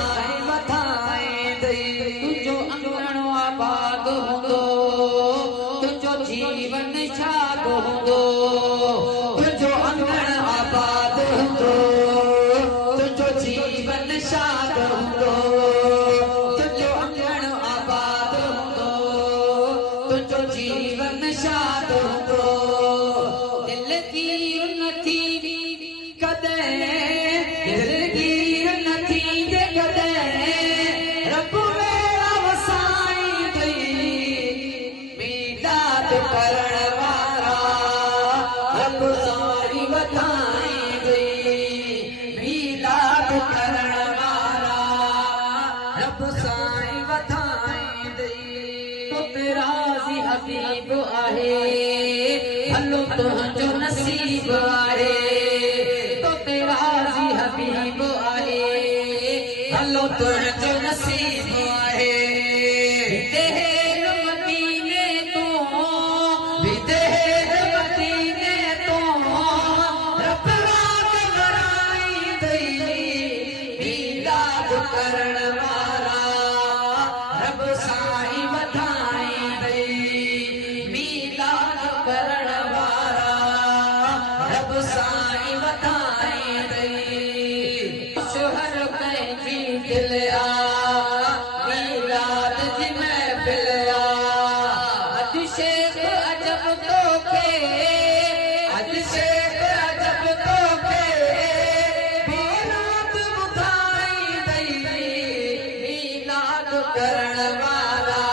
साईं वधाए दई तुझो अंगण आबाद हूंदो तुझो जीवन शाद हूंदो तुझो अंगण आबाद हूंदो तुझो जीवन शाद हूंदो तुझो अंगण आबाद हूंदो तुझो जीवन शाद हूंदो दिल गिर न थींदी कॾहिं दिल गिर न थींदे कॾहिं रब मेरा वसाईंदई मीलाद करण वारा रब साईं वधाईंदई मीलाद करण वारा रब साईं वधाईंदई तो राज़ी हबीब आहे भलो तुंहिंजो नसीब आहे तो राज़ी हबीब आहे भलो तुंहिंजो नसीब आहे विदेर मदीने तो विदेर मदीने तो रब रात वराईंदई मीलाद करण वारा रब साईं वधाईंदई मीलाद करण वारा रब साईं वधाईंदई शोहर कंहिंजी दिल मीलाद जी महफ़िल अॼु शेख अजब तोखे अॼु शेख अजब तोखे मीलाद ॿुधाईंदई मीलाद करण वारा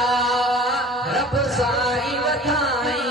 रब साईं वधाईंदई